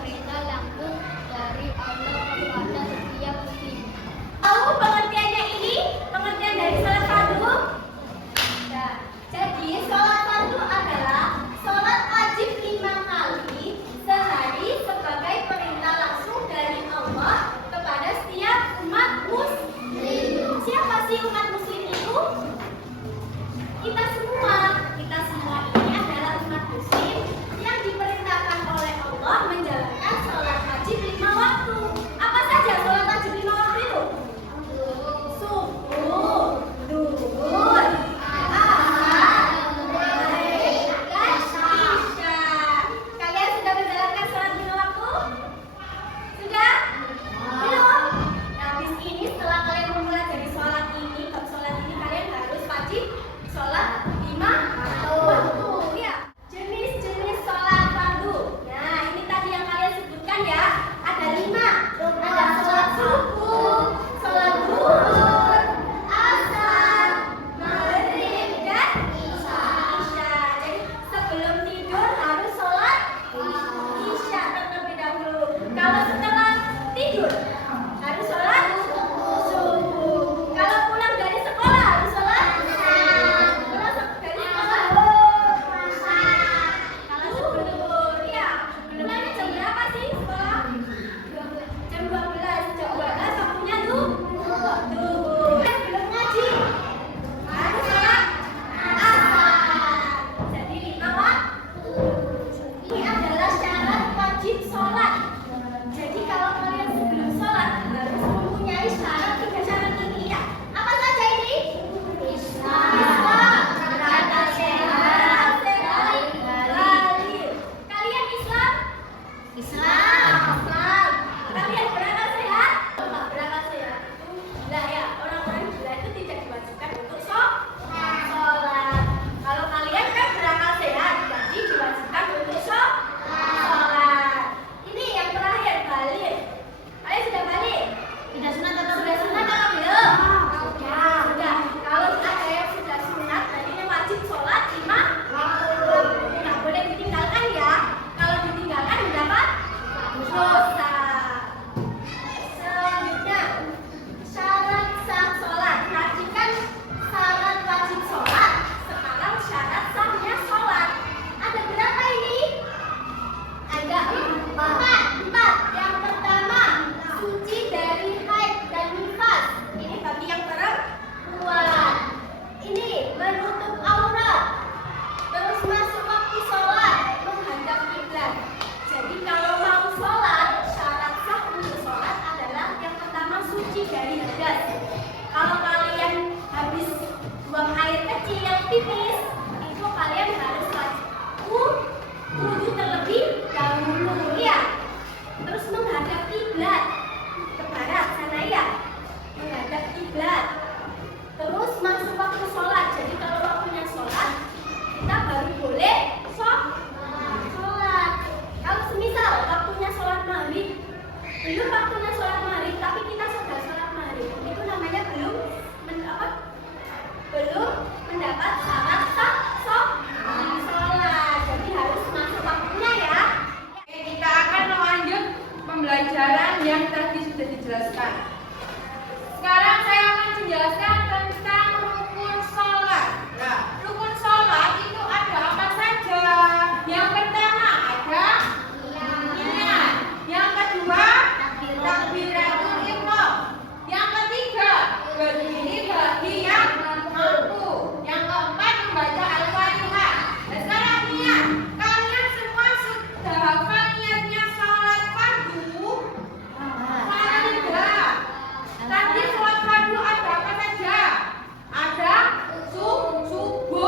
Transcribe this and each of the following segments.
perintah langsung dari Allah kepada setiap muslim. Tahu pengertiannya ini? Pengertian dari sholat fardu? Nah, jadi sholat fardu adalah sholat wajib 5 kali sehari sebagai perintah langsung dari Allah kepada setiap umat muslim. Siapa sih umat muslim itu? Kita semua ini adalah umat muslim yang diperintahkan oleh Allah menjalankan sholat wajib 5 waktu. Apa saja sholat wajib 5 waktu itu? Subuh, duhur, asar, maghrib, dan isya. Kalian sudah menjalankan sholat 5 waktu? Sudah? Belum? Nah, habis ini setelah kalian memulai dari sholat ini, kalian harus wajib sholat 5 waktu. Ya. Jenis-jenis sholat fardu. Nah, ini tadi yang kalian sebutkan ya. Ada 5. Ada sholat subuh, sholat duhur, asar, maghrib, dan isya. Jadi sebelum tidur harus sholat isya terlebih dahulu. Kalau setelah tidur harus sholat subuh. Kalau pulang dari sekolah harus sholat pulang dari sekolah duhur. Ya, pulangnya jam berapa sih sekolah? Jam 12. Jam 12 waktunya duhur. Belum ngaji harus sholat asar. Jadi 5 waktu. Ini adalah syarat wajib sholat. Jadi kalau kalian sebelum sholat harus mempunyai syarat 3 syarat ini ya. Apa saja ini? Islam, kata sehat, dalil. Kalian Islam? Islam. Kalian berakal sehat? Enggak berakal sehat. Gila ya, orang-orang gila itu tidak diwajibkan untuk sholat. Kalau kalian kan berakal sehat, jadi diwajibkan untuk sholat. Ini yang terakhir, balik. Kalian sudah balik? Sudah sunat atau belum? Sudah. Kalau ada yang sudah sunat, berarti ini wajib sholat 5 waktu. Tidak boleh ditinggalkan ya. Kalau ditinggalkan mendapat dosa. Selanjutnya, syarat sah sholat. Perhatikan syarat wajib sholat. Sekarang syarat sahnya sholat. Ada berapa ini? Ada 4. Yang pertama, suci dari haid dan nifas. Ini bagi yang perempuan. Ini menutup aurat. Terus masuk waktu sholat, menghadap kiblat. Jadi kalau mau sholat, syarat sah untuk sholat adalah yang pertama suci dari hadas. Kalau kalian habis buang air kecil yang tipis, itu kalian harus wudhu terlebih dahulu ya. Terus menghadap kiblat ke barat sana ya, menghadap kiblat. Terus masuk waktu sholat. Jadi kalau waktunya sholat, kita baru boleh sholat. Kalau semisal waktunya sholat maghrib, belum waktunya sholat maghrib, tapi kita sudah sholat maghrib, itu namanya belum mendapat syarat sah sholat. Jadi harus masuk waktunya ya. Oke, kita akan melanjut pembelajaran yang tadi sudah dijelaskan. Sekarang saya akan menjelaskan tentang rukun sholat. Nah, rukun sholat itu ada apa saja? Yang pertama ada niat. Yang kedua takbiratul ihram. Yang ketiga berdiri bagi yang mampu. Yang keempat membaca Al-Fatihah. Nah, sekarang niat. Kalian semua sudah hafal niatnya sholat fardu? Tidak. Tadi sholat fardu ada apa saja? Ada subuh.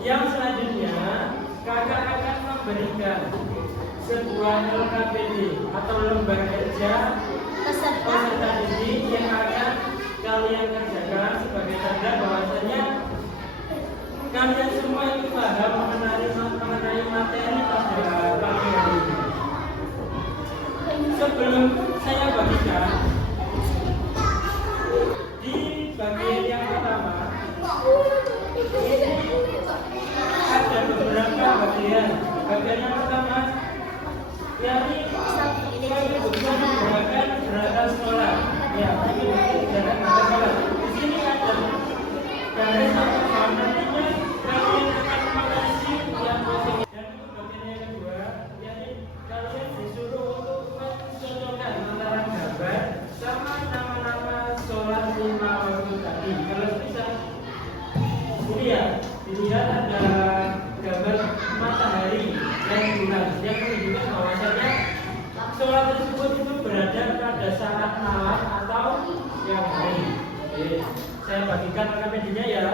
Yang selanjutnya, kakak akan memberikan sebuah LKPD atau lembar kerja peserta didik yang akan kalian kerjakan sebagai tanda bahwasanya kalian semua itu paham mengenai materi pada pagi hari ini. Sebelum saya bagikan, di bagian yang pertama ada beberapa bagian. Bagian yang pertama yakni kami butuh menggunakan beragam sekolah. Ya, kami butuh beragam sekolah. Di sini ada garis atau nantinya kalian akan mengisi yang positif. Dan untuk bagian yang kedua, yakni kalian disuruh untuk mencocokkan antara gambar sama nama-nama sholat 5 waktu tadi. Kalau bisa ini ya, dilihat ada gambar matahari dan bulan yang menunjukkan bahwasanya sholat tersebut itu berada pada saat malam atau siang hari. Oke, saya bagikan LKPD-nya ya.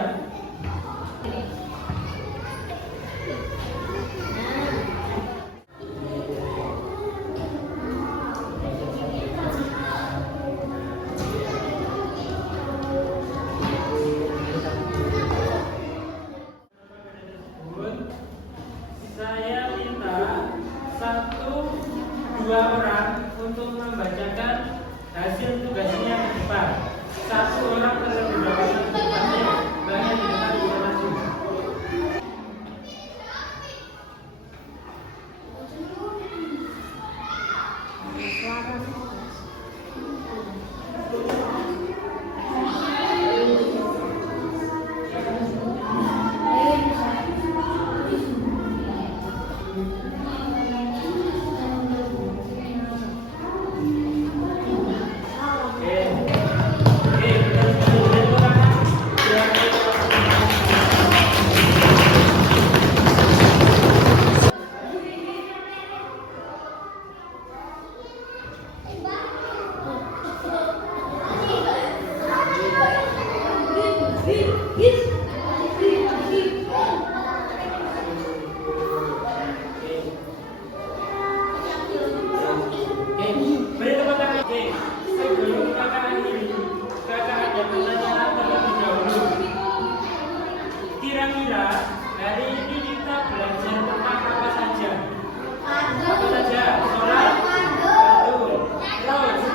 Saya minta 1-2 orang untuk membacakan hasil tugasnya ke depan. 1 orang terlebih dahulu ke depannya, banyak di depan bisa maju. Beri tepuk tangan. Sebelum kakak akhiri, kakak ada pertanyaan terlebih dahulu. Kira-kira hari ini kita belajar tentang apa saja? Apa saja? Sholat, betul. Terus,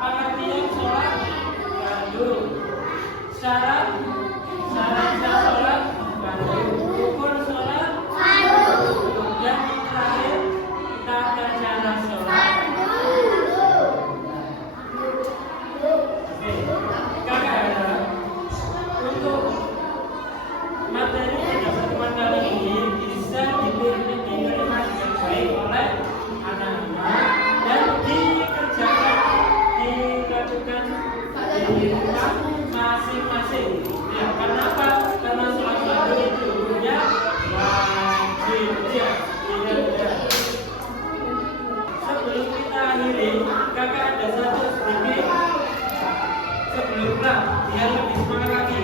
pengertian sholat, betul. Syarat sholat, betul. Rukun sholat, betul. Dan terakhir tata cara sholat. Oke, kakak harap untuk materi pada pertemuan kali ini bisa diterima dengan baik oleh anak-anak dan dilakukan di rumah masing-masing. Ya, karena apa? Karena sholat itu hukumnya wajib. Ya, tidak. Sebelum kita akhiri, kakak ada satu sedikit sebelum pulang biar lebih semangat lagi.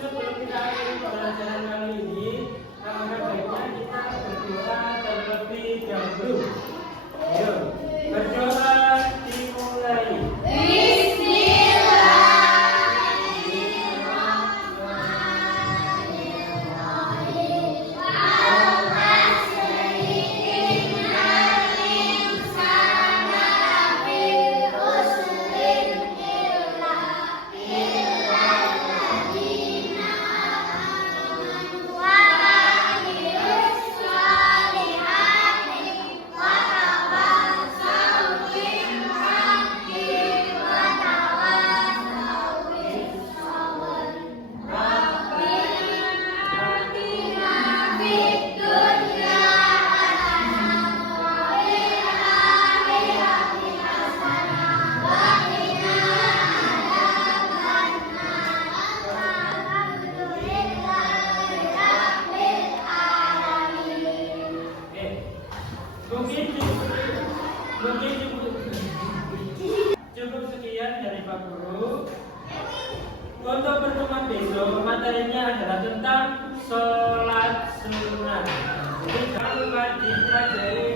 Sebelum kita akhiri pembelajaran kali ini, alangkah baiknya kita berdoa terlebih dahulu. Ayo, berdoa dimulai. Jadi jangan lupa dipelajari